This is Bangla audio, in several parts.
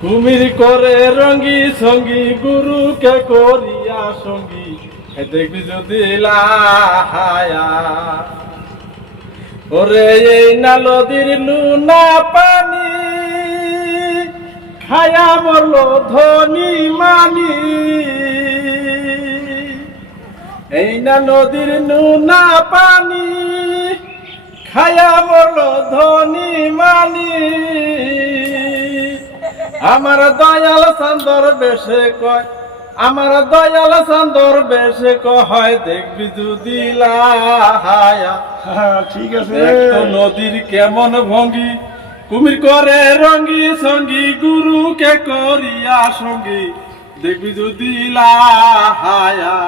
কুমির করে রঙ্গি সঙ্গী গুরুকে করিয়া সঙ্গী দেখবি যদি লাহায়া ওরে এই না নদীর নুনা পানি খায়া মরল ধনী মানি এই না নদীর নুনা পানি খায়া মরল ধনী মানি আমার দয়াল চান্দর বেশে কয় আমার দয়াল চান্দর বেশে কয় দেখবি যদি লাহায়া ঠিক আছে নদীর কেমন ভঙ্গি কুমির করে রঙ্গি সঙ্গী গুরুকে করিয়া সঙ্গী দেখবি যদি লাহায়া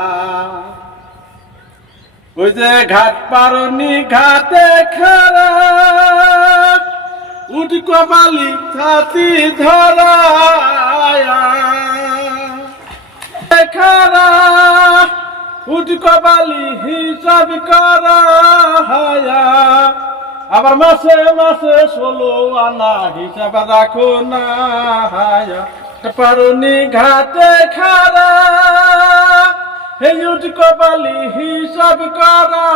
ওই যে ঘাট পারনি ঘাটে খারা উঠ কপালি ছাতি ধরায়া খারা উঠ কপালি হিসাব করা আবার মাসে মাসে 16 আনা হিসাব রাখো না পারনি ঘাটে খারা হে উঠ কপালি হিসাব করা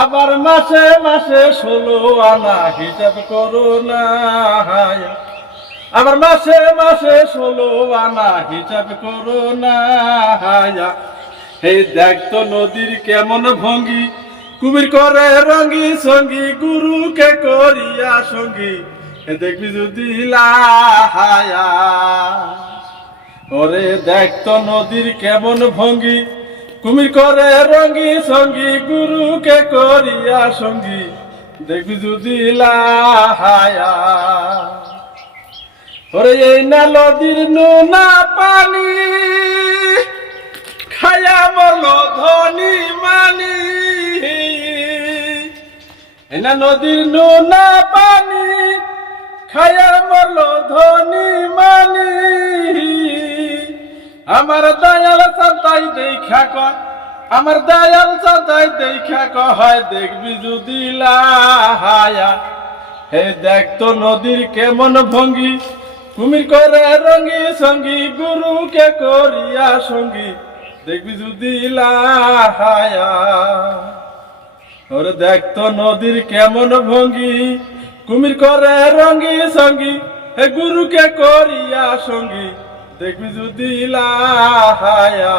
আবার মাসে মাসে 16 আনা হিসাব করো না আবার মাসে মাসে 16 আনা হিসাব করো না এই দেখ তো নদীর কেমন ভঙ্গি কুমির করে রঙ্গি সঙ্গী গুরুকে করিয়া সঙ্গী দেখবি যদি লাহায়া ওরে দেখ তো নদীর কেমন ভঙ্গি কুমির করে রঙ্গি সঙ্গী গুরুকে করিয়া সঙ্গী দেখবি যদি লাহায়া ওরে এই না নদীর নোনা পানি খায়া মরল ধনী মানি এই না নদীর নোনা পানি খায়া মরল ধনী মানি আমার দয়াল চাঁদাই দেখা কয় আমার দয়াল চাঁদাই দেখা কয় দেখবি যদি লাহায়া হে দেখ তো নদীর কেমন ভঙ্গি কুমির করে রঙ্গি সঙ্গী গুরুকে করিয়া সঙ্গী দেখবি যদি লাহায়া ওরে দেখ তো নদীর কেমন ভঙ্গি কুমির করে রঙ্গি সঙ্গী হে গুরুকে করিয়া সঙ্গী দেখবি যদি লাহায়া।